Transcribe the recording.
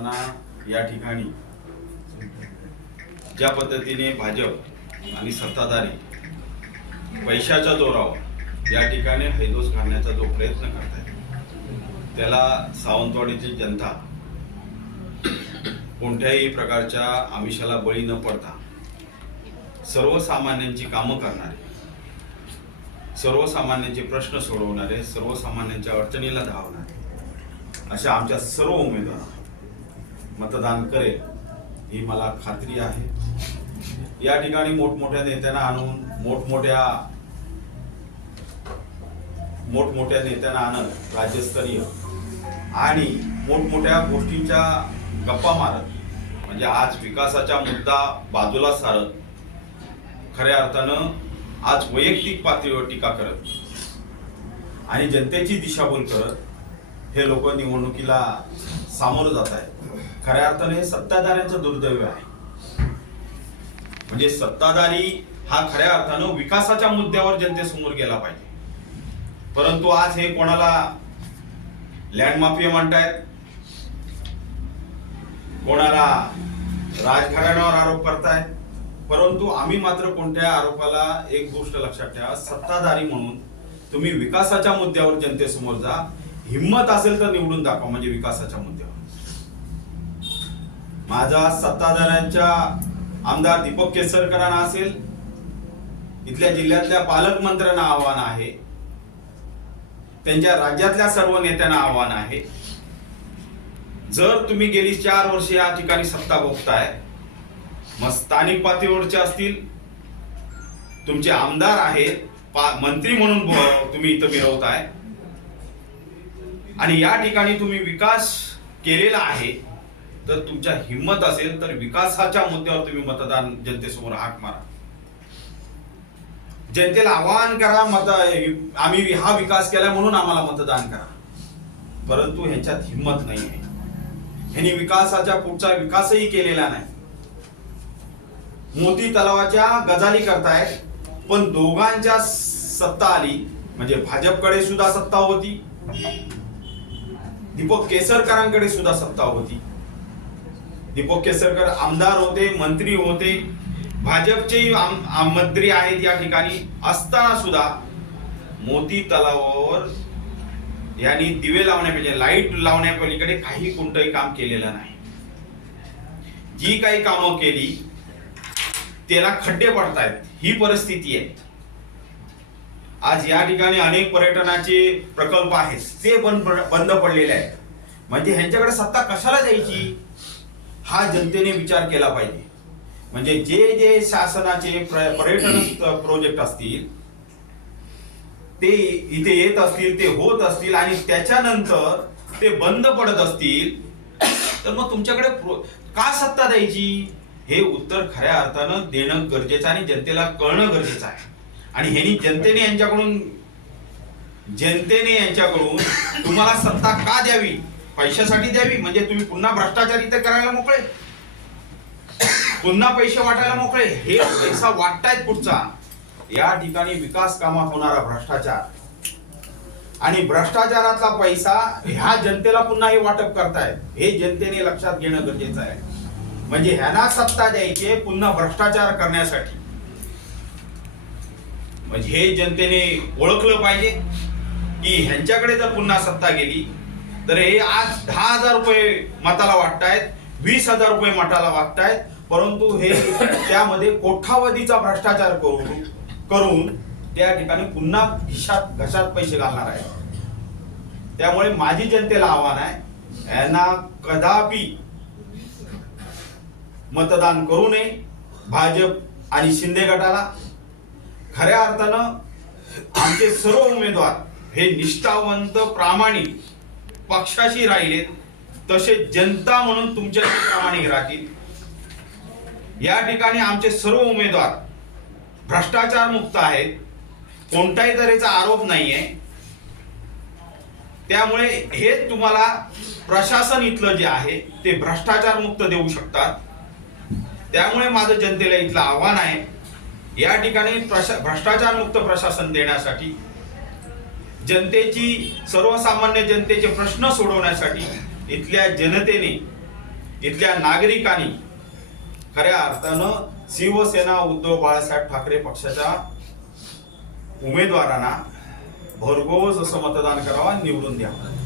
असताना या ठिकाणी ज्या पद्धतीने भाजप आणि सत्ताधारी पैशाच्या जोरावर या ठिकाणी हैदोस घालण्याचा जो प्रयत्न करतायत त्याला सावंतवाडीची जनता कोणत्याही प्रकारच्या आमिषाला बळी न पडता सर्वसामान्यांची कामं करणारे सर्वसामान्यांचे प्रश्न सोडवणारे सर्वसामान्यांच्या अडचणीला धावणारे अशा आमच्या सर्व उमेदवार मतदान करेल ही मला खात्री आहे. या ठिकाणी मोठमोठ्या नेत्यांना आणून मोठमोठ्या मोठमोठ्या नेत्यांना आणत राज्यस्तरीय. आणि मोठमोठ्या गोष्टींच्या गप्पा मारत म्हणजे आज विकासाचा मुद्दा बाजूला सारत खऱ्या अर्थानं आज वैयक्तिक पातळीवर टीका करत आणि जनतेची दिशाभूल करत हे लोक निवडणुकीला सामोरं जात आहेत. खऱ्या अर्थाने हे सत्ताधाऱ्यांचं दुर्दैव आहे. म्हणजे सत्ताधारी हा खऱ्या अर्थानं विकासाच्या मुद्द्यावर जनतेसमोर गेला पाहिजे. परंतु आज हे कोणाला लँड माफिया म्हणतायत? कोणाला राजघराण्यावर आरोप करतायत? परंतु आम्ही मात्र कोणत्या आरोपाला एक गोष्ट लक्षात ठेवा सत्ताधारी म्हणून तुम्ही विकासाच्या मुद्द्यावर जनतेसमोर जा. हिंमत असेल तर निवडून दाखवा म्हणजे विकासाच्या मुद्द्यावर. माझा सत्ताधाऱ्यांच्या आमदार दीपक केसरकरांना असेल. इथल्या जिल्ह्यातल्या पालकमंत्र्यांना आव्हान आहे. त्यांच्या राज्यातल्या सर्व नेत्यांना आव्हान आहे. जर तुम्ही गेली चार वर्ष या ठिकाणी सत्ता भोगताय मग स्थानिक पातळीवरचे असतील तुमचे आमदार आहेत पा- मंत्री म्हणून तुम्ही इथं मिरवताय. आणि या ठिकाणी तुम्ही विकास केलेला आहे. तर तुमच्या हिंमत असेल तर विकासाच्या मुद्द्यावर तुम्ही मतदान जनतेसमोर हाक मारा. जनतेला आवाहन करा मत आम्ही हा विकास केला म्हणून आम्हाला मतदान करा. परंतु ह्यांच्यात हिंमत नाही आहे. ह्यांनी विकासाच्या पुढचा विकासही केलेला नाही. मोती तलावाच्या गजाली करतायत पण दोघांच्या सत्ता आली म्हणजे भाजपकडे सुद्धा सत्ता होती. दीपक केसरकरांकडे सुद्धा सत्ता होती. दीपक केसरकर आमदार होते मंत्री होते. भाजपचे आम- आम- मंत्री आहेत या ठिकाणी. असताना सुद्धा मोती तलावावर यांनी दिवे लावण्यापेक्षा लाइट लावण्यापलीकडे काही कोणतंही काम केलेलं नाही. जी काही कामं केली त्याला खड्डे पडतायत. ही परिस्थिती आहे. आज या ठिकाणी अनेक पर्यटनाचे प्रकल्प आहेत. ते बंद बंद पडलेले आहेत. म्हणजे ह्यांच्याकडे सत्ता कशाला जायची हा जनतेने विचार केला पाहिजे. म्हणजे जे जे शासनाचे प्र- पर्यटन प्रोजेक्ट असतील ते इथे येत असतील ते होत असतील आणि त्याच्यानंतर ते बंद पडत असतील तर मग तुमच्याकडे प्रो- का सत्ता द्यायची? हे उत्तर खऱ्या अर्थानं देणं गरजेचं आहे आणि जनतेला कळणं गरजेचं आहे. आणि ह्यांनी जनतेने यांच्याकडून जनतेने यांच्याकडून तुम्हाला सत्ता का द्यावी? पैशासाठी द्यावी म्हणजे तुम्ही पुन्हा भ्रष्टाचार इथे करायला मोकळे? पुन्हा पैसे वाटायला मोकळे? हे पैसा वाटतायत पुढचा. या ठिकाणी विकास कामात होणारा भ्रष्टाचार. आणि भ्रष्टाचारातला पैसा ह्या जनतेला पुन्हा हे वाटप करतायत. हे जनतेने लक्षात घेणं गरजेचं आहे. म्हणजे ह्यांना सत्ता द्यायची पुन्हा भ्रष्टाचार करण्यासाठी. म्हणजे हे जनतेने ओळखलं पाहिजे की ह्यांच्याकडे जर पुन्हा सत्ता गेली तर हे आज दहा हजार रुपये मताला वाटतायत वीस हजार रुपये मताला वाटतायत परंतु हे त्यामध्ये कोठावधीचा भ्रष्टाचार करून करून त्या ठिकाणी पुन्हा घिशात घशात पैसे घालणार आहे त्यामुळे माझी जनतेला आव्हान आहे यांना कदापि मतदान करू नये भाजप आणि शिंदे गटाला. खऱ्या अर्थानं आमचे सर्व उमेदवार हे निष्ठावंत प्रामाणिक पक्षाशी राहिलेत तसे जनता म्हणून तुमच्याशी प्रामाणिक राहतील. या ठिकाणी आमचे सर्व उमेदवार भ्रष्टाचार मुक्त आहेत. कोणत्याही तऱ्हेचा आरोप नाहीये. त्यामुळे हे तुम्हाला प्रशासन इथलं जे आहे ते भ्रष्टाचार मुक्त देऊ शकतात. त्यामुळे माझं जनतेला इथलं आव्हान आहे. या ठिकाणी प्रशा भ्रष्टाचार मुक्त प्रशासन देण्यासाठी जनतेची सर्वसामान्य जनतेचे प्रश्न सोडवण्यासाठी इथल्या जनतेने इथल्या नागरिकांनी खऱ्या अर्थानं शिवसेना उद्धव बाळासाहेब ठाकरे पक्षाच्या उमेदवारांना भरघोस असं मतदान करावा निवडून द्यावं.